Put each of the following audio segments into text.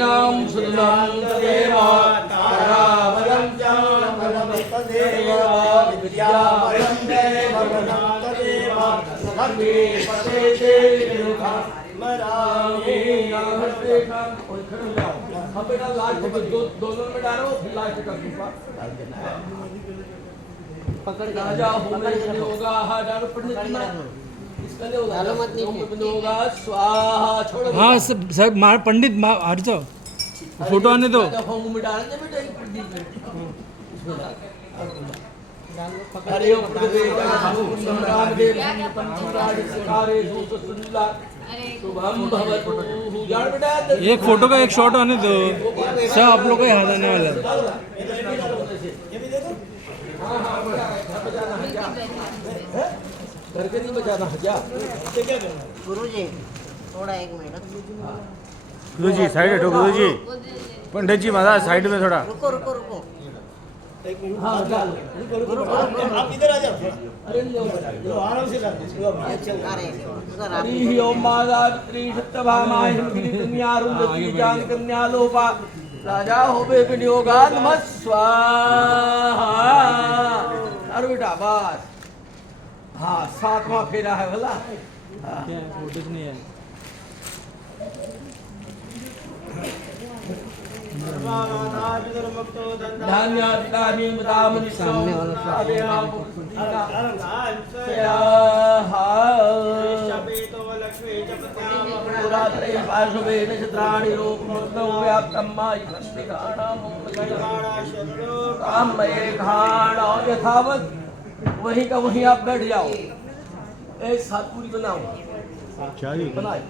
नाम सुदनाम तदेव तारावरं चामरं तदेव विद्यावरं देववरं तदेव सर्वे पतेते मरामे नमस्ते कोई खड़े हो जाओ। अब बेटा लास्ट में दोनों में डालो फिर लास्ट का कृपा पकड़ के जाओ। होगा डालो पंडित हाँ सब मार पंडित हट जाओ, फोटो आने दो। एक फोटो का एक शॉट आने दो, सब आप लोग को याद आने वाला है। करके नहीं बजाना क्या गुरुजी? थोड़ा एक मिनट गुरुजी साइड हटो, गुरुजी पंडित जी महाराज साइड में थोड़ा रुको रुको रुको। हाँ आप इधर आ जाओ। अरे आराम से हरि ओम माता श्री सत्यभामाय कन्यारुंधति जान कन्या लोपा राजा होबे विनियोगा नमः स्वाहा। अरे बेटा बस हाँ 7वां फेरा है भला। फोटोज नहीं है। यथावत वहीं का वहीं आप बैठ जाओ। एक साथ पूरी बनाओ बनाए।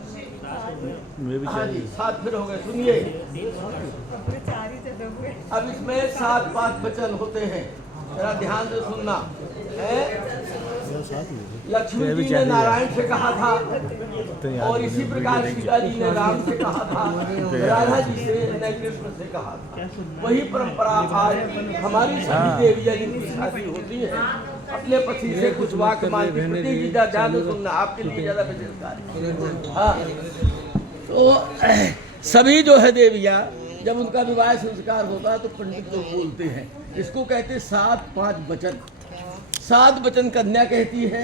हाँ जी 7 फिर हो गए। सुनिए अब इसमें 7-5 वचन होते हैं, जरा ध्यान से सुनना है। लक्ष्मी जी ने नारायण से कहा था और इसी प्रकार सीता जी ने राम से कहा था, राधा जी से ने कृष्ण से कहा था। वही परंपरा आज हमारी सभी देवियां जिनकी शादी होती है अपने पति से कुछ वाक्य मांगती जी ध्यान से सुनना, आपके लिए ज्यादा विशेषकार। हाँ तो सभी जो है देवियां जब उनका विवाह संस्कार होता है तो पंडित लोग बोलते हैं, इसको कहते हैं 7-5 वचन। 7 वचन कन्या कहती है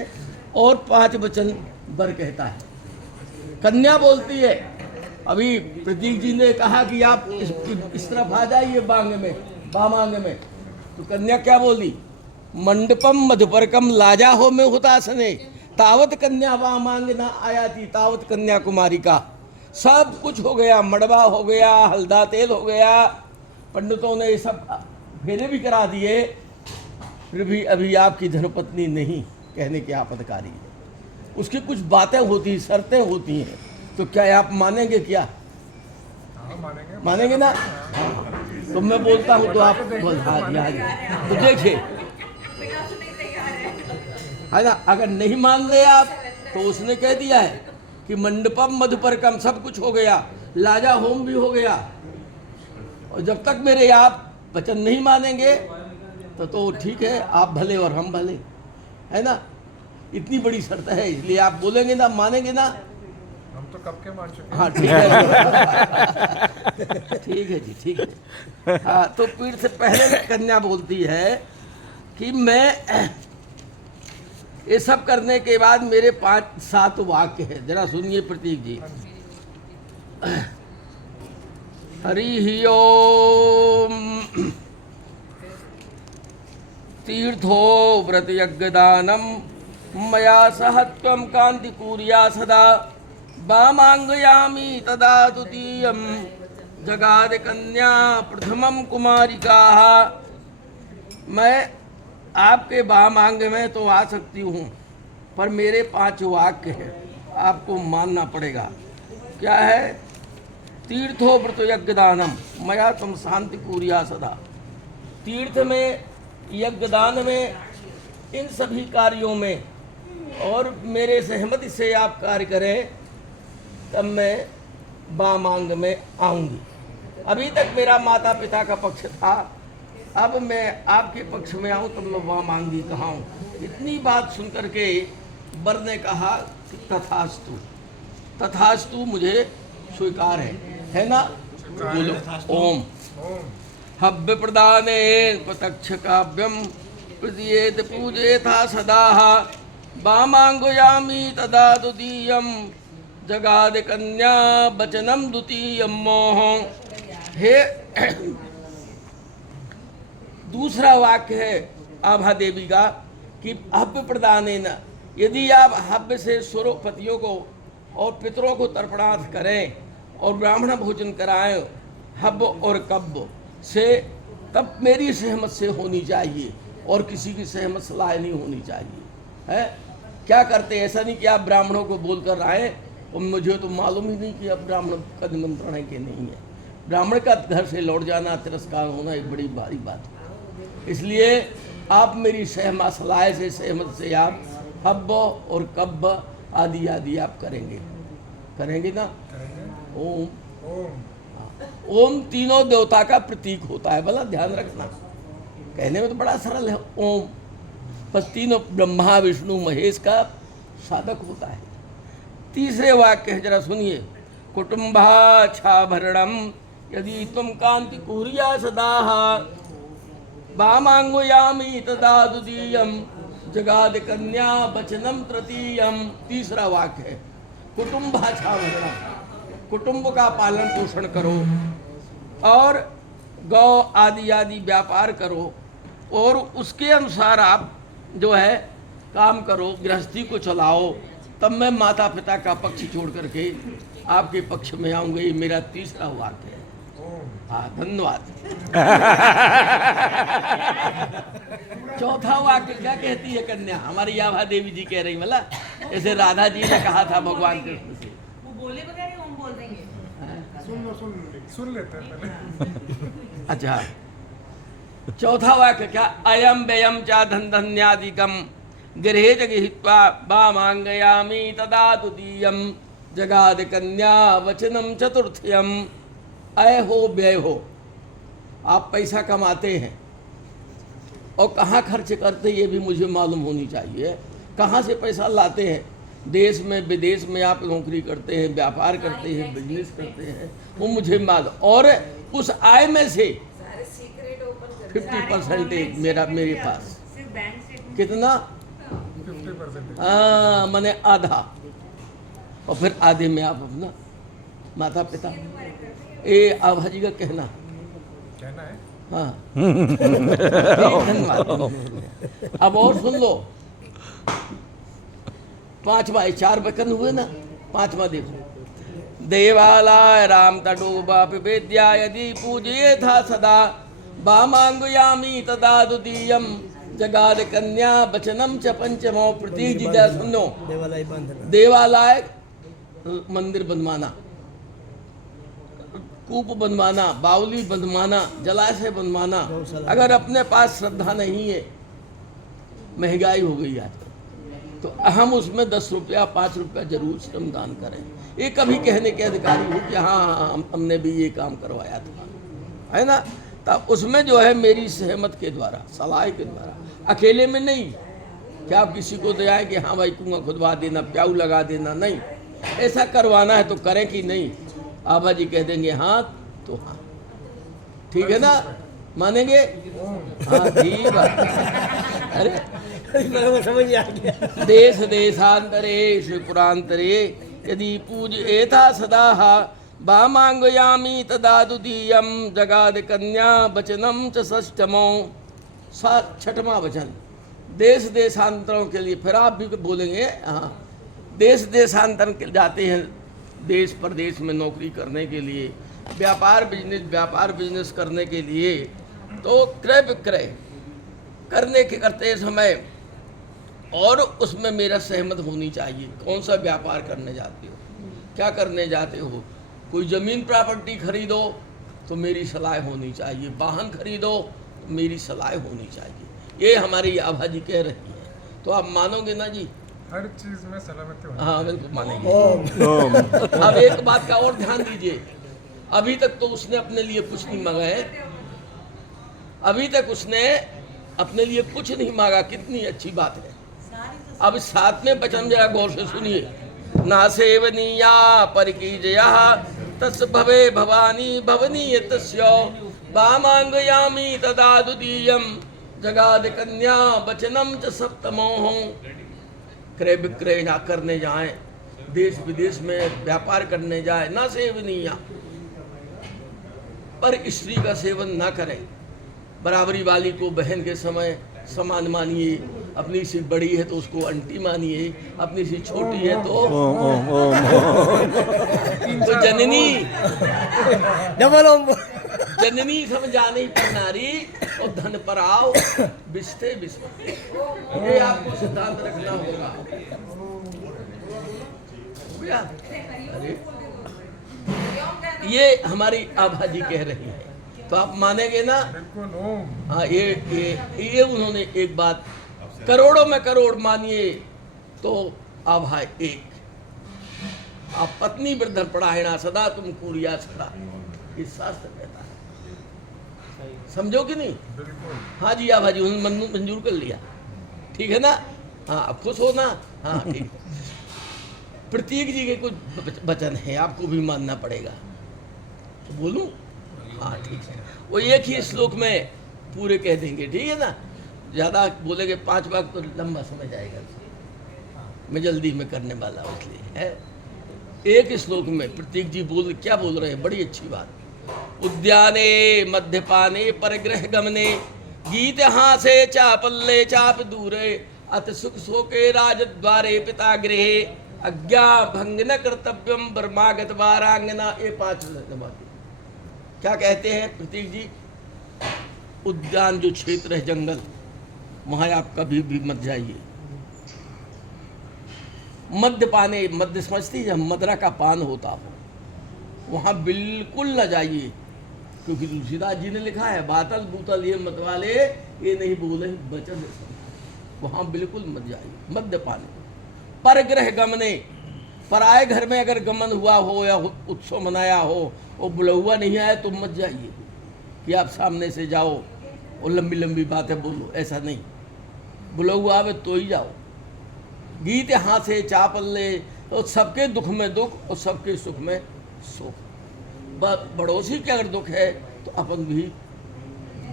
और 5 वचन वर कहता है। कन्या बोलती है, अभी प्रतीक जी ने कहा कि आप इस तरफ आ जाइए बांग में, बामांग में, तो कन्या क्या बोली? मंडपम मधुपरकम लाजा हो में हुतासने तावत कन्या वामांग ना आया थी तावत कन्या कुमारी का। सब कुछ हो गया, मड़वा हो गया, हल्दा तेल हो गया, पंडितों ने ये सब फेरे भी करा दिए, फिर भी अभी आपकी धर्मपत्नी नहीं कहने की आपत्तिकारी है। उसकी कुछ बातें होती, शर्तें होती हैं, तो क्या आप मानेंगे? क्या मानेंगे ना? तो मैं बोलता हूँ तो आप हाँ तो देखिए है ना। अगर नहीं मान रहे आप तो उसने कह दिया है कि मंडपम मधुपरकम सब कुछ हो गया, लाजा होम भी हो गया, और जब तक मेरे आप वचन नहीं मानेंगे तो ठीक है, आप भले और हम भले, है ना। इतनी बड़ी शर्त है, इसलिए आप बोलेंगे ना, मानेंगे ना। हम तो कब के मान चुके हैं। हाँ ठीक है ठीक है जी ठीक है। हाँ तो पीठ से पहले कन्या बोलती है कि मैं ये सब करने के बाद मेरे 5-7 वाक्य है, जरा सुनिए प्रतीक जी। हरि ओम तीर्थो व्रत यज्ञदानम मया सह त्वं कांति कुर्या सदा वामांगयामि तदा द्वितीयं जगाद कन्या प्रथमं कुमारिका। मैं आपके वामांग में तो आ सकती हूँ, पर मेरे 5 वाक्य हैं, आपको मानना पड़ेगा। क्या है? तीर्थो व्रत यज्ञदानम मया तुम शांति कुर्या सदा। तीर्थ में, यज्ञदान में, इन सभी कार्यों में और मेरे सहमति से आप कार्य करें तब मैं वामांग में आऊँगी। अभी तक मेरा माता पिता का पक्ष था, अब मैं आपके पक्ष में आऊँ तब मैं वामांगी कहाऊँ। इतनी बात सुनकर के वर ने कहा तथास्तु, तथास्तु मुझे स्वीकार है ना? बोलो ओम। हव्य प्रदाने प्रत्यक्ष काव्यम प्रदीयेत पूजेथा सदा वामांगयामी तदा द्वितीयम जगाद कन्या वचनम द्वितीयम मोह। हे दूसरा वाक्य है आभा देवी का कि हव्य प्रदानेन, यदि आप हव्य से स्वरूपतियों को और पितरों को तर्पणार्थ करें और ब्राह्मण भोजन कराएं हव्य और कब्ब से, तब मेरी सहमत से होनी चाहिए और किसी की सहमत सलाह नहीं होनी चाहिए। है क्या करते? ऐसा नहीं कि आप ब्राह्मणों को बोल कर आए और मुझे तो मालूम ही नहीं कि अब ब्राह्मण का निमंत्रण है कि नहीं है। ब्राह्मण का घर से लौट जाना, तिरस्कार होना एक बड़ी भारी बात है। इसलिए आप मेरी सहमत सलाह से, सहमत से आप हब्ब और कब्ब आदि आदि आप करेंगे ना? ओम। ओम तीनों देवता का प्रतीक होता है, भला ध्यान रखना। कहने में तो बड़ा सरल है ओम, बस तीनों ब्रह्मा विष्णु महेश का साधक होता है। तीसरे वाक्य है, जरा सुनिए। कुटुम्बाच्छाभरणम यदि तुम कांति कुर्या सदा वामांगयामी तदा द्वितीयम जगाद कन्या वचनम तृतीयम। तीसरा वाक्य है कुटुम्बाच्छाभरणम, कुटुंब का पालन पोषण करो और गौ आदि आदि व्यापार करो और उसके अनुसार आप जो है काम करो, गृहस्थी को चलाओ, तब मैं माता पिता का पक्ष छोड़ करके आपके पक्ष में आऊँगा। ये मेरा तीसरा वाक्य है। हाँ, धन्यवाद। चौथा वाक्य क्या कहती है कन्या? हमारी आभा देवी जी कह रही, बोला जैसे राधा जी ने कहा था भगवान कृष्ण से। वो बोले बगैर ओम बोल देंगे। सुन लेते हैं पहले। अच्छा, चौथा वाक्य क्या? अयम व्ययम चा धन धन्यादिकम गृहे जगहित्वा वामांगयामी तदा द्वितीयम जगाद कन्या वचनम चतुर्थयम। अय हो व्यय हो, आप पैसा कमाते हैं और कहाँ खर्च करते ये भी मुझे मालूम होनी चाहिए। कहाँ से पैसा लाते हैं? देश में विदेश में आप नौकरी करते हैं, व्यापार करते हैं, बिजनेस करते हैं, वो मुझे मालूम। और उस आय में से 50% मेरे पास। कितना? 50%। हाँ, मैंने आधा। और फिर आधे में आप अपना माता पिता, ये आभा जी का कहना है। हाँ। धन्यवाद। अब और सुन लो, पांचवा, 4 वचन हुए ना, पांचवा देखो। देवालय राम तटोबा विद्या यदि पूजिए था सदा वामांगयामी तदा द्वितीयम जगाद कन्या वचनम च पंचमो। प्रतीक जी जरा सुनो। देवालय मंदिर बनवाना, कूप बनवाना, बावली बनवाना, जलाशय बनवाना। अगर अपने पास श्रद्धा नहीं है, महंगाई हो गई आज, तो हम उसमें 10 रुपया 5 रुपया जरूर श्रमदान करें। ये कभी कहने के अधिकारी हो कि हाँ हमने भी ये काम करवाया था, है ना? तब उसमें जो है मेरी सहमत के द्वारा, सलाह के द्वारा, अकेले में नहीं। क्या आप किसी को दे आए कि हाँ भाई कुआं खुदवा देना, प्याऊ लगा देना? नहीं, ऐसा करवाना है तो करें कि नहीं? आभा जी कह देंगे हाँ तो हाँ, ठीक है ना? मानेंगे? हाँ ठीक बात। अरे समझ आ गया। देश देशांतरे पुरांतरे यदि पूजयेथा सदा वामांगयामी तदा द्वितीयम जगाद कन्या वचनम च षष्ठमो। 6वां वचन देश देशांतरों के लिए। फिर आप भी बोलेंगे हाँ, देश देशांतर जाते हैं, देश प्रदेश में नौकरी करने के लिए, व्यापार बिजनेस करने के लिए, तो क्रय विक्रय करते समय और उसमें मेरा सहमत होनी चाहिए। कौन सा व्यापार करने जाते हो, क्या करने जाते हो? कोई ज़मीन प्रॉपर्टी खरीदो तो मेरी सलाह होनी चाहिए, वाहन खरीदो तो मेरी सलाह होनी चाहिए। ये हमारी आभा जी कह रही है, तो आप मानोगे ना जी? हर चीज में सलामती होनी। हाँ बिल्कुल मानेंगे। अब एक बात का और ध्यान दीजिए, अभी तक तो उसने अपने लिए कुछ नहीं मांगा है, अभी तक उसने अपने लिए कुछ नहीं मांगा। कितनी अच्छी बात है। अब 7वें वचन जरा गौर से सुनिए। ना सेवनीया परिकीजया तस् भवे भवानी भवनीय तस्यो वामांगयामि तदा द्वितीयं जगाद कन्या वचनम च सप्तमो। क्रय विक्रय ना करने जाएं, देश विदेश में व्यापार करने जाए, ना सेवनीया, पर स्त्री का सेवन ना करें। बराबरी वाली को बहन के समय समान मानिए, अपनी से बड़ी है तो उसको आंटी मानिए, अपनी से छोटी है तो जननी, डबल ओम। जननी समझाने पर नारी और धन पर आओ बिस्ते बिस्ते। ये आपको सिद्धांत रखना होगा। अरे ये हमारी आभा जी कह रही है, तो आप मानेंगे ना? बिल्कुल ओम। हाँ, ये उन्होंने एक बात, करोड़ों में करोड़ मानिए तो आभा एक। आप पत्नी वृद्धन पढ़ाएना सदा तुम कूरिया सदा, ये शास्त्र कहता है। समझो कि नहीं? बिल्कुल। हाँ जी आभा जी, उन्होंने मंजूर कर लिया, ठीक है ना? हाँ, अब खुश हो ना? हाँ ठीक है। प्रतीक जी के कुछ वचन है, आपको भी मानना पड़ेगा, तो बोलूं? हाँ ठीक है, वो एक ही श्लोक में पूरे कह देंगे, ठीक है ना? ज़्यादा बोलेंगे 5 बार तो लंबा समय जाएगा, मैं जल्दी में करने वाला हूँ, इसलिए है एक श्लोक में प्रतीक जी क्या बोल रहे हैं, बड़ी अच्छी बात। उद्याने मध्यपाने परग्रह गमने गीत हासे चापल्ले चाप दूरे अत सुख शोके राजद्वारे पिता गृहे अज्ञा भंग न कर्तव्यम ब्रह्मागत वारांगना। ये 5 बातें क्या कहते हैं प्रतीक जी? उद्यान जो क्षेत्र है, जंगल, वहां आप कभी भी मत जाइए। मद्यपाने, मद्य समझती है, मदरा का पान होता हो, वहां बिल्कुल न जाइए, क्योंकि तुलसीदास जी ने लिखा है बातल बूतल ये मत वाले ये नहीं बोले बचन, वहां बिल्कुल मत जाइए। मद्यपाने परग्रह गमने, पराए घर में अगर गमन हुआ हो या उत्सव मनाया हो और बुलहुआ नहीं आया तो मत जाइए कि आप सामने से जाओ और लंबी लंबी बातें बोलो, ऐसा नहीं। बुलहुआ आवे तो ही जाओ। गीत हाथ से चापल्ले, तो सबके दुख में दुख और सबके सुख में सुख। पड़ोसी के अगर दुख है तो अपन भी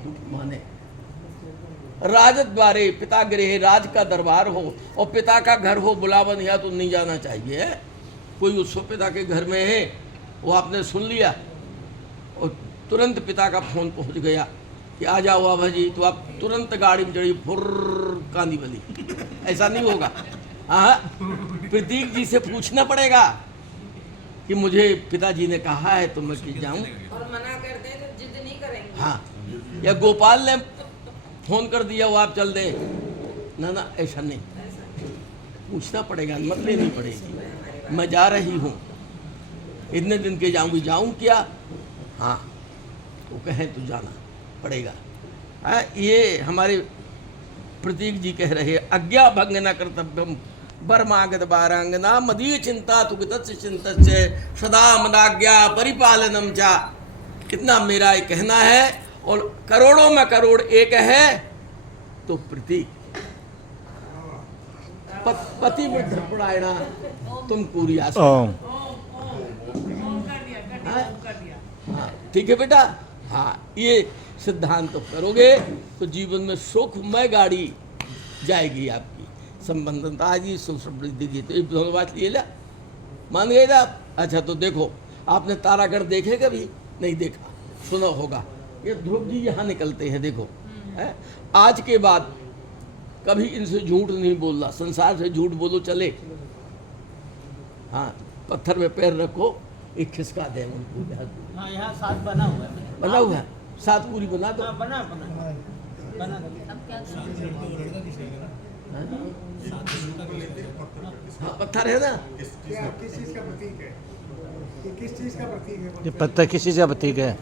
दुख माने। राजद्वारे पिता गृह, राज का दरबार हो और पिता का घर हो, बुलावा नहीं आ तो नहीं जाना चाहिए। कोई उत्सव पिता के घर में है, वो आपने सुन लिया और तुरंत पिता का फोन पहुंच गया कि आ जाओ आभा जी, तो आप तुरंत गाड़ी में चढ़ी फुर कांदी बली, ऐसा नहीं होगा। हाँ, प्रतीक जी से पूछना पड़ेगा कि मुझे पिताजी ने कहा है तो मैं जाऊं, और मना करते हैं तो जिद नहीं करेंगे। हाँ, या गोपाल ने फोन कर दिया वो आप चल दे, ना ना ऐसा नहीं, पूछना पड़ेगा, मत लेनी पड़ेगी। मैं जा रही हूँ, इतने दिन के जाऊँ क्या? हाँ, वो कहें तो जाना पड़ेगा। हाँ, ये हमारे प्रतीक जी कह रहे हैं, आज्ञा भंग न कर्तव्यम बर्मागत बारांगना मदीय चिंता तुगतस्य चिंतस्य सदा मदाज्ञा परिपालनम चा। इतना मेरा ये कहना है, और करोड़ों में करोड़ एक है तो प्रतीक। पति वृद्ध पढ़ाएना तुम पूरी आस। हाँ ठीक है बेटा, हाँ ये सिद्धांत तो करोगे तो जीवन में सुखमय गाड़ी जाएगी आपकी। संबंधता आज ही सुख समृद्धि की, तो ये दोनों बात लिए ला, मान गए ना आप? अच्छा तो देखो, आपने तारागढ़ देखे कभी? नहीं देखा, सुना होगा। ये ध्रुव जी यहाँ निकलते हैं, देखो है? आज के बाद कभी इनसे झूठ नहीं बोलना, संसार से झूठ बोलो चले। हाँ, पत्थर में पैर रखो, एक खिसका दे उनको। हाँ, यहाँ 7 बना हुआ है। बना हुआ है, 7 पूरी बना दो। हाँ, बना हाँ, पत्थर है ना? किस चीज का प्रतीक है? किस चीज का प्रतीक है? ये पत्थर किस चीज़ का प्रतीक है?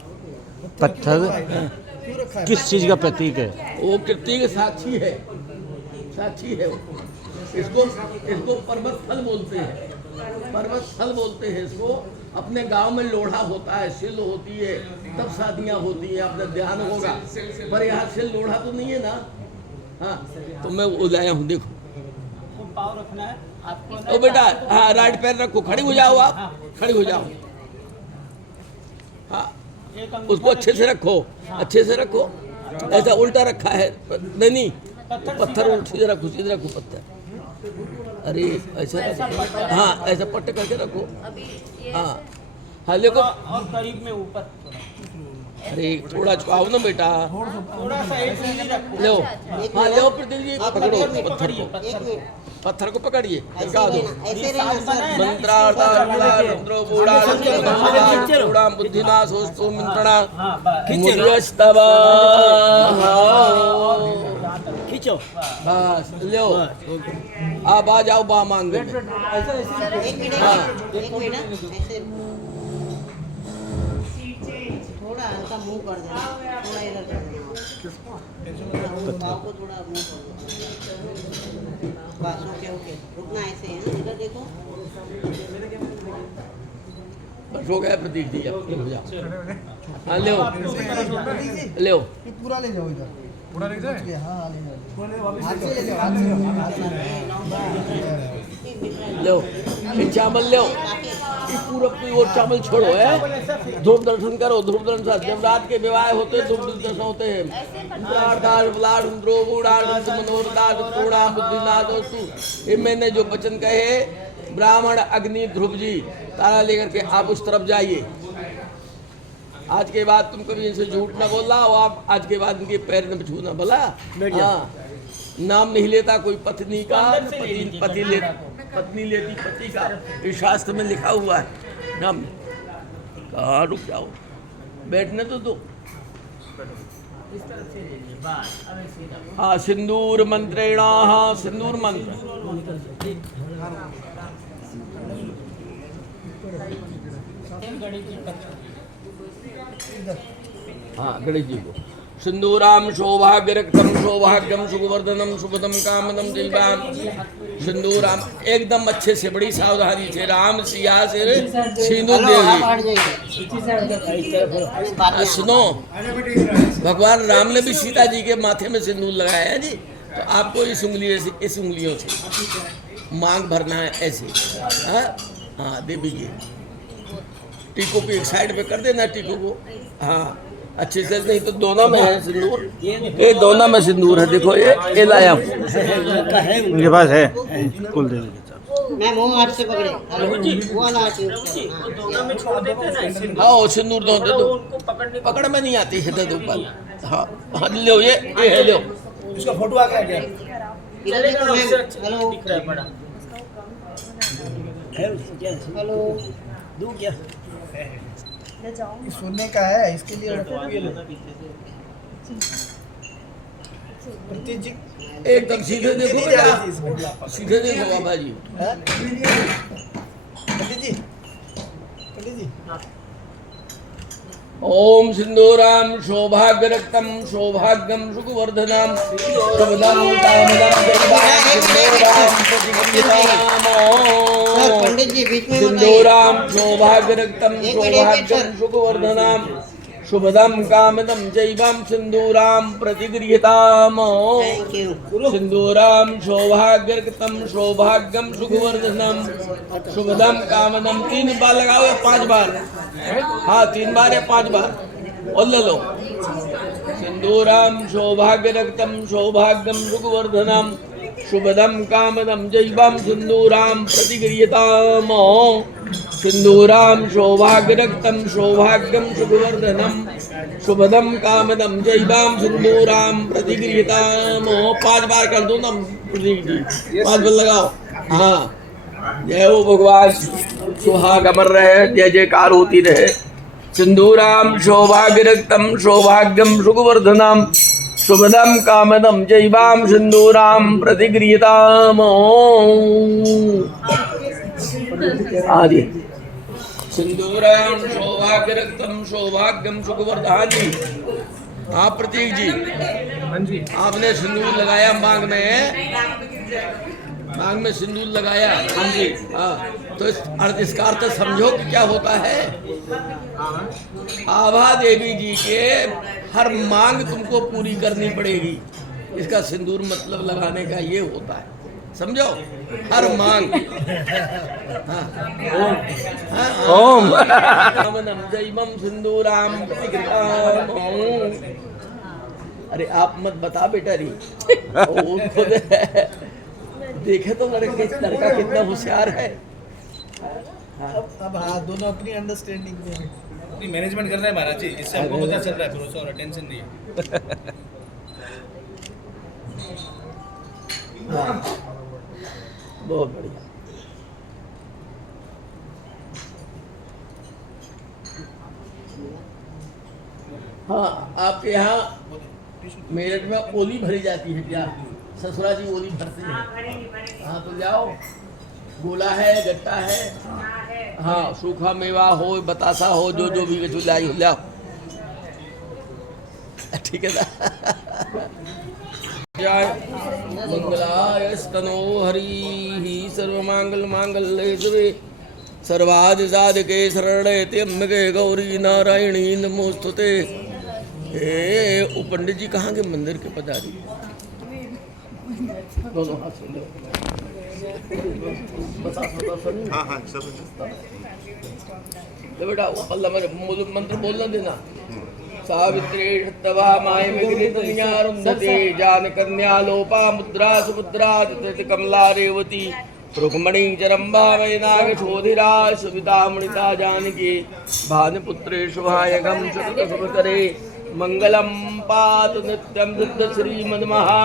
पत्थर किस चीज़ का प्रतीक है? वो प्रतीक साक्षी है, साक्षी है। इसको पर्वत स्थल बोलते हैं, पर्वत स्थल बोलते हैं इसको। अपने गांव में लोढ़ा होता है, सिल होती है, तब शादियां होती हैं, आपने ध्यान होगा। पर यहाँ सिल लोढ़ा तो नहीं है ना। हाँ, तो मैं वो लाया हूँ, देखो पाँव रखना है। ओ बेटा, हाँ राइट पैर रखो, खड़ी हो जाओ, आप खड़ी हो जाओ। हाँ उसको अच्छे से रखो, अच्छे से रखो। ऐसा उल्टा रखा है, नहीं पत्थर सीधे रखो, सीधे रखो पत्थर। अरे ऐसा रखो, हाँ ऐसा पट्टे करके रखो। हाँ हाँ देखो, और करीब में ऊपर अरे थोड़ा छुपाओ ना बेटा, थोड़ा सा एक उंगली रखो। लो हाँ लो प्रदीप जी, पकड़ो पत्थर को, एक मिनट पत्थर को पकड़िए, ऐसे दिखा दो। रहना, ऐसे रहना सर। मंत्रार्थारूढ़ा बुद्धिनाशोस्तु मंत्रणा हाँ बस मुनियस्तवा। खींचो। बस लो, आप आ जाओ बा मांग में। एक मिनट, हाँ। एक मिनट ऐसे थोड़ा हल्का मुंह कर देना, थोड़ा इधर कर देना, आपको थोड़ा मुंह कर देना। बस ओके ओके, रुकना ऐसे है ना, इधर देखो। बस हो गया प्रतीक जी, अब हो जाओ। हाँ लो लो, पूरा ले जाओ इधर, पूरा ले जाए। हाँ ले जाओ, हाथ से ले जाओ, हाथ से। लो ये चावल लो, ये पूरा और चावल छोड़ो है, धूप दर्शन करो, धूप दर्शन। जब रात के विवाह होते हैं, धूप दर्शन होते हैं। ये मैंने जो वचन कहे, ब्राह्मण अग्नि ध्रुव जी तारा लेकर के आप उस तरफ जाइए। आज के बाद तुम कभी इनसे झूठ ना बोलना, और आप आज के बाद इनके पैर न छूना बोला। हाँ नाम नहीं लेता कोई पत्नी का, पत्नी लेती पति का, इस शास्त्र में लिखा हुआ है। नाम कहाँ, रुक जाओ, बैठने तो दो। हाँ सिंदूर मंत्रेण, हाँ सिंदूर मंत्र। हाँ गणेश जी को सिंदूराम सौभाग्य रक्तम सौभाग्यम सुखवर्धनम शुभदम कामदम जयवाम। सिंदूराम एकदम अच्छे से, बड़ी सावधानी से, राम सिया से सिंदूर देगी। सुनो, भगवान राम ने भी सीता जी के माथे में सिंदूर लगाया है जी, तो आपको इस उंगलियों से मांग भरना है ऐसे। हाँ हाँ देवी जी, टीको पे एक साइड पे कर देना टीको को। हाँ अच्छे से, नहीं तो दोनों में है सिंदूर, ये दोनों में सिंदूर है। देखो ये लाया उनके पास है, कुल दे दीजिए। मैं मुंह हाथ से पकड़े, वो वाला हाथ से। दोनों में छोड़ देते हैं ना, हाँ सिंदूर दो, दे दो, उनको पकड़ने पकड़ में नहीं आती है, दे दो ऊपर। हाँ हाँ लो, ये है लो। उसका फोटो आ गया क्या? इधर देखो मैम, हेलो दिख रहा है बड़ा। हेलो, दूं क्या? ये सोने का है, इसके लिए प्रतीक जी एकदम सीधे देखो बेटा, सीधे देखो बाबा जी। पंडित जी, पंडित जी ओम सिंदूराम सौभाग्य रक्तम सौभाग्यम सुखवर्धनम शुभदम कामदम सर पंडित जी बीच में सिंदूराम सौभाग्य रक्तम सौभाग्यम सुखवर्धनम शुभदम कामदम जैवम सिंदूराम प्रतिगृह्यताम। Thank you. सिंदूराम सौभाग्य रक्तम सौभाग्यम सुखवर्धनम शुभदम कामदम। 3 बार लगाओ या 5 बार? हाँ 3 बार या 5 बार और ले लो। सिंदूराम सौभाग्य रक्तम सौभाग्यम सुखवर्धनम शुभदम कामदम जैवम सिंदूराम प्रतिगृह्यताम। सिंदूराम सौभाग्य रक्तम सौभाग्यम सुखवर्धनम शुभदम कामदम जैवम सिंदूराम प्रतिगृह्यताम। 5 बार कर दो ना प्रतीक जी, 5 बार लगाओ। हाँ जय हो भगवान, सुहाग अमर रहे, जय जयकार होती रहे। सिंदूराम सौभाग्य रक्तम सौभाग्यम सुखवर्धनम शुभदम कामदम जैवाम सिंदूराम प्रतिगृह्यताम। आदि सिंदूराम सौभाग्य रक्तम सौभाग्यम सुखवर्धनम। हाँ प्रतीक जी, आपने सिंदूर लगाया मांग में सिंदूर लगाया। हाँ जी हाँ, तो इसका अर्थ समझो कि क्या होता है। आभा देवी जी के हर मांग तुमको पूरी करनी पड़ेगी, इसका सिंदूर मतलब लगाने का ये होता है। समझो, हर मांग। ओम। रामनम जैवम सिंदूराम प्रतिकृताम ओम। अरे आप मत बता बेटा री, वो खुद है। देखे तो लड़का कितना होशियार है। अब हाँ दोनों अपनी अंडरस्टैंडिंग में अपनी मैनेजमेंट कर रहे हैं महाराज जी, इससे हमको पता चल रहा है भरोसा और टेंशन नहीं है। बहुत बढ़िया। हाँ, आपके यहाँ मेरठ में ओली भरी जाती है क्या? ससुरा जी ओली भरते हैं। हाँ तो जाओ, गोला है, गट्टा है, हाँ सूखा मेवा हो, बतासा हो, जो जो भी कुछ लाई हो जाओ। ठीक है ना? जय मंगलाय स्तनो हरि सर्वमांगल मांगल्ये शिवे सर्वादि साधके शरण्ये त्र्यंबके गौरी नारायणी नमोस्तुते। पंडित जी कहाँ के मंदिर के पधारी? दोनों हाथ से लो। हाँ हाँ सब बेटा अल्लाह मेरे मंत्र बोलना देना। सावित्री सत्तवा माय विगृतन्यारुन्धते जान कन्या लोपा मुद्रा सुमुद्रा तृत कमला रेवती रुक्मणी चरम्बा वैनाग शोधिरा सुविता मुनिता जानकी भानुपुत्रे शुभायगम शुभ शुभकरे मंगलम पातु नित्यं सिद्ध श्रीमन्महा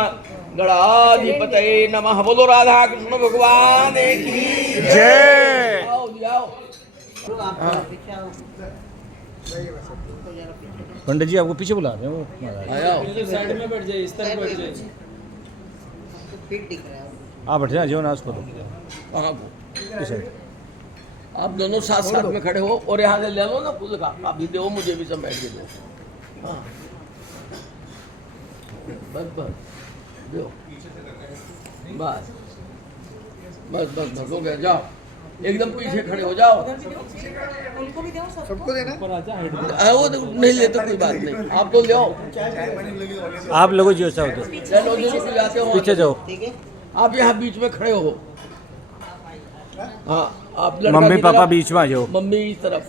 गणाधिपतये नमः। बोलो राधा कृष्ण भगवान की जय। आओ जाओ। पंडित जी आपको पीछे बुला रहे हैं वो महाराज। आया साइड में बैठ जाइए, इस तरफ बैठ जाइए। फिट दिख रहा है। आप बैठ जाए, जो ना उसको दो कहाँ को? इस साइड। आप दोनों साथ साथ में खड़े हो और यहाँ से ले लो ना फूल का। आप भी दो, मुझे भी सब बैठ के दो। हाँ बस बस दो, बस बस बस बस हो गया। जाओ एकदम पीछे खड़े हो जाओ। सबको देना। वो तो नहीं ले तो कोई बात नहीं, आप तो ले आओ। आप लोगों जो चाहो तो चलो जो जाते हो पीछे जाओ। ठीक है। आप यहाँ बीच में खड़े हो। हाँ आप लड़का मम्मी की पापा तरफ, बीच में आ जाओ। मम्मी की तरफ,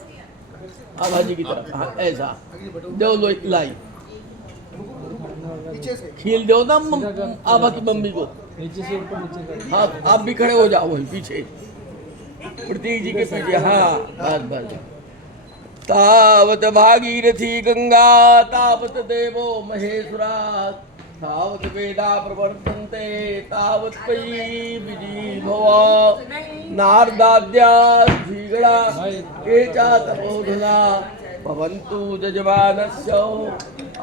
आभा जी की तरफ। हाँ ऐसा दो लो लाई पीछे से खील दो ना आभा की मम्मी को। नीचे से ऊपर, नीचे से। हाँ आप भी खड़े हो जाओ वही पीछे, प्रतीक जी के पीछे। हाँ बस बस। तावत भागीरथी गंगा तावत देवो महेश्वरा तावत वेदा प्रवर्तन्ते तावत पयी विजी भव नारदाद्या ऋषिगणा के च तपोधना भवन्तु जजमानस्य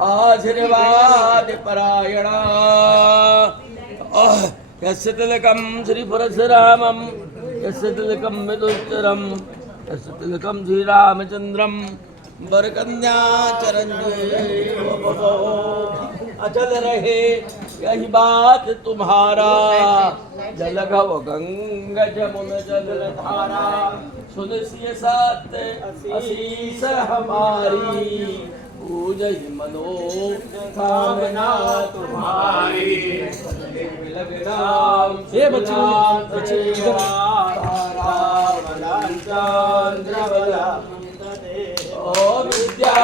आशीर्वाद परायणा। यस्य तिलकं श्रीपरशुरामं यस्य तिलकं विदुच्चरं यस्य तिलकं श्रीरामचन्द्रं वरकन्या चरण्ये अचल रहे यही बात तुम्हारा। जल घव गंग जमुन जल धारा सुन सिय सत्य असीस हमारी पूजय मनो कामना तुम्हारी। ये बच्चे ओ विद्या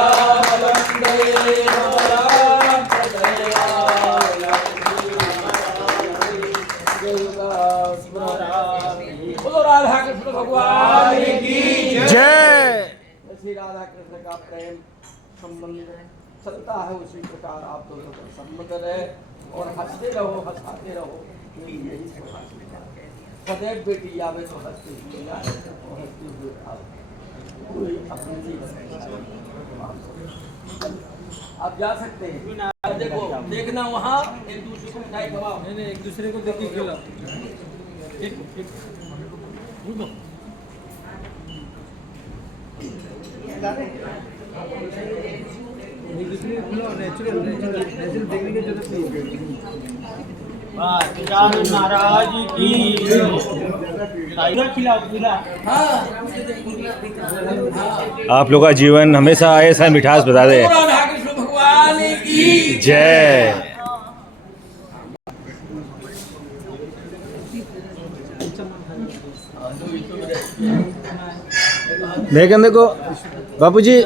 बोलो राधा कृष्ण भगवान की जय। श्री राधा कृष्ण का प्रेम संबंध चलता है उसी प्रकार आप दोनों को सम्मत रहे और हंसते रहो, हंसाते रहो। यही सदैव बेटी आवे तो हंसती हुई आए तो हंसती हुई आओ। कोई अपनी चीज आप जा सकते हैं। देखो देखना वहाँ एक दूसरे को मिठाई खवाओ। नहीं, एक दूसरे को देख के खिलाओ। देखने की जरूरत नहीं महाराज की खिलाओ पूरा। आप लोग का जीवन हमेशा ऐसा मिठास बता दे। राधा कृष्ण भगवान की जय। देखो बापूजी